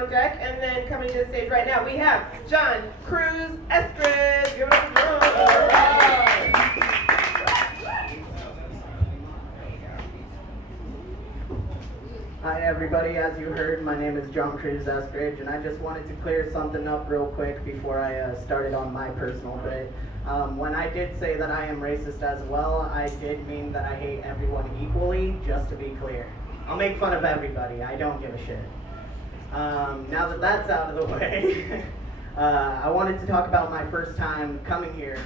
on deck. And then coming to the stage right now, we have John Cruz Estridge. Give it up for John. All right. Hi everybody, as you heard, my name is John Cruz Estridge, and I just wanted to clear something up real quick before I started on my personal bit. When I did say that I am racist as well, I did mean that I hate everyone equally, just to be clear. I'll make fun of everybody, I don't give a shit. Now that that's out of the way, I wanted to talk about my first time coming here.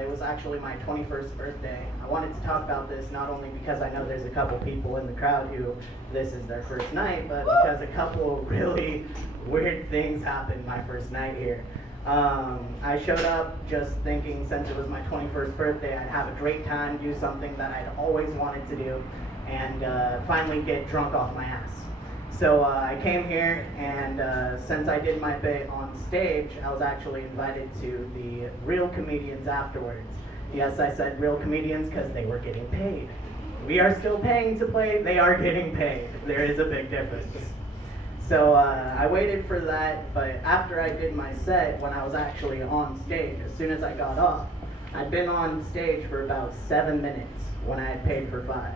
It was actually my 21st birthday. I wanted to talk about this not only because I know there's a couple people in the crowd who this is their first night, but because a couple of really weird things happened my first night here. I showed up just thinking since it was my 21st birthday, I'd have a great time, do something that I'd always wanted to do, and finally get drunk off my ass. So I came here, and since I did my bit on stage, I was actually invited to the real comedians afterwards. Yes, I said real comedians because they were getting paid. We are still paying to play, they are getting paid. There is a big difference. So I waited for that, but after I did my set, when I was actually on stage, as soon as I got off, I'd been on stage for about 7 minutes when I had paid for 5.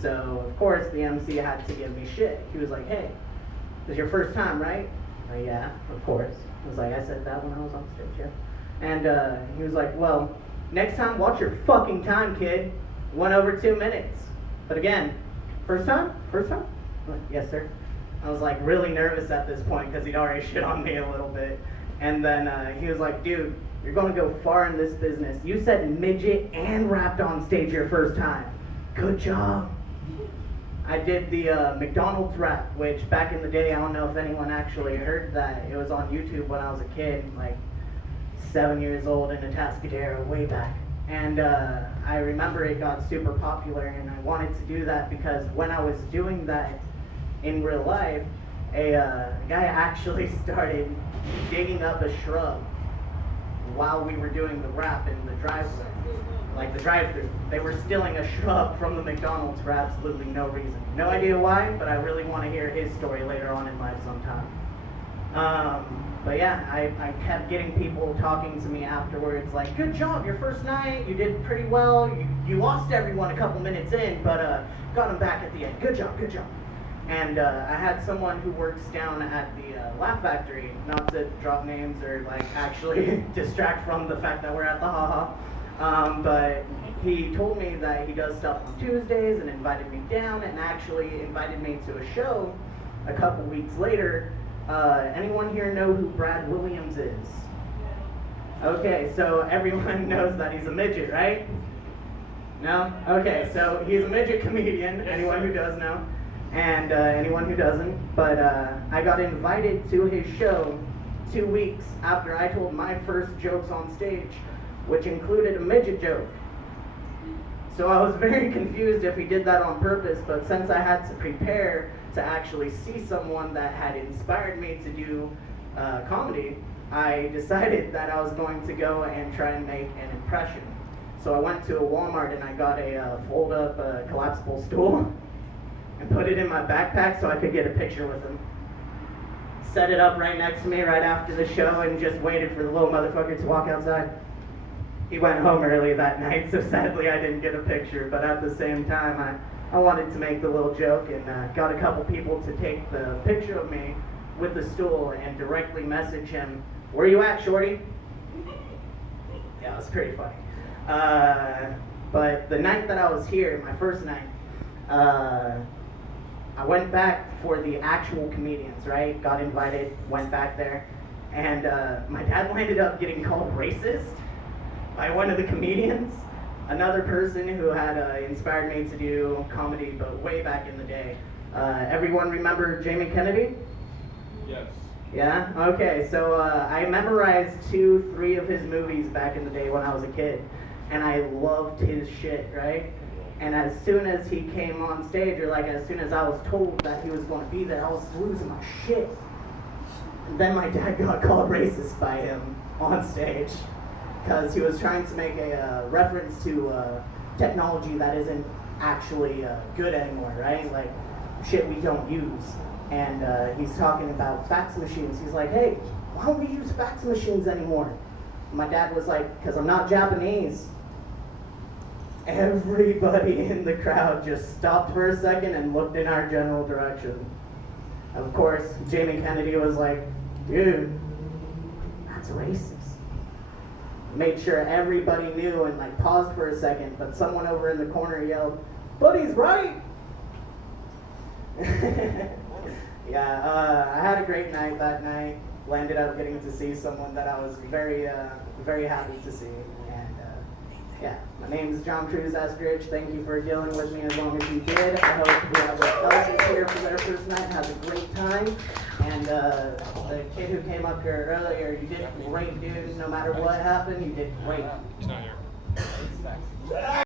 So, of course, the MC had to give me shit. He was like, hey, this is your first time, right? Yeah, of course. I was like, I said that when I was on stage, yeah. And he was like, well, next time, watch your fucking time, kid. 1 over 2 minutes. But again, first time? First time? I'm like, yes, sir. I was like really nervous at this point because he'd already shit on me a little bit. And then he was like, dude, you're going to go far in this business. You said midget and rapped on stage your first time. Good job. I did the McDonald's rap, which back in the day, I don't know if anyone actually heard that. It was on YouTube when I was a kid, like 7 years old in a Tascadero way back. And I remember it got super popular, and I wanted to do that because when I was doing that in real life, a guy actually started digging up a shrub while we were doing the rap in the drive-thru. Like the drive-thru. They were stealing a shrub from the McDonald's for absolutely no reason. No idea why, but I really want to hear his story later on in life sometime. But yeah, I kept getting people talking to me afterwards like, good job, your first night, you did pretty well, you lost everyone a couple minutes in, but got them back at the end. Good job, good job. And I had someone who works down at the Laugh Factory, not to drop names or like actually distract from the fact that we're at the haha. But he told me that he does stuff on Tuesdays and invited me down and actually invited me to a show a couple weeks later. Anyone here know who Brad Williams is? Okay, so everyone knows that he's a midget, right? No? Okay, so he's a midget comedian, anyone who does know, and anyone who doesn't. But I got invited to his show 2 weeks after I told my first jokes on stage, which included a midget joke. So I was very confused if he did that on purpose, but since I had to prepare to actually see someone that had inspired me to do comedy, I decided that I was going to go and try and make an impression. So I went to a Walmart and I got a fold-up collapsible stool and put it in my backpack so I could get a picture with him. Set it up right next to me right after the show and just waited for the little motherfucker to walk outside. He went home early that night, so sadly I didn't get a picture, but at the same time I wanted to make the little joke and got a couple people to take the picture of me with the stool and directly message him, where you at, shorty? Yeah, it was pretty funny. But the night that I was here, my first night, I went back for the actual comedians, right? Got invited, went back there, and my dad ended up getting called racist by one of the comedians, another person who had inspired me to do comedy, but way back in the day. Everyone remember Jamie Kennedy? Yes. Yeah? Okay, so I memorized 2-3 of his movies back in the day when I was a kid, and I loved his shit, right? And as soon as he came on stage, or like as soon as I was told that he was going to be there, I was losing my shit. And then my dad got called racist by him on stage, because he was trying to make a reference to technology that isn't actually good anymore, right? Like shit we don't use. And he's talking about fax machines. He's like, hey, why don't we use fax machines anymore? My dad was like, because I'm not Japanese. Everybody in the crowd just stopped for a second and looked in our general direction. Of course, Jamie Kennedy was like, dude, that's racist. Made sure everybody knew and like paused for a second, but someone over in the corner yelled, but he's right. Yeah, I had a great night that night. Ended up getting to see someone that I was very happy to see. And yeah, my name is John Cruz Eskridge. Thank you for dealing with me as long as you did. I hope whoever else is here for their first night has a great time. And the kid who came up here earlier, you did great, dude. No matter what happened, you did great. He's not here.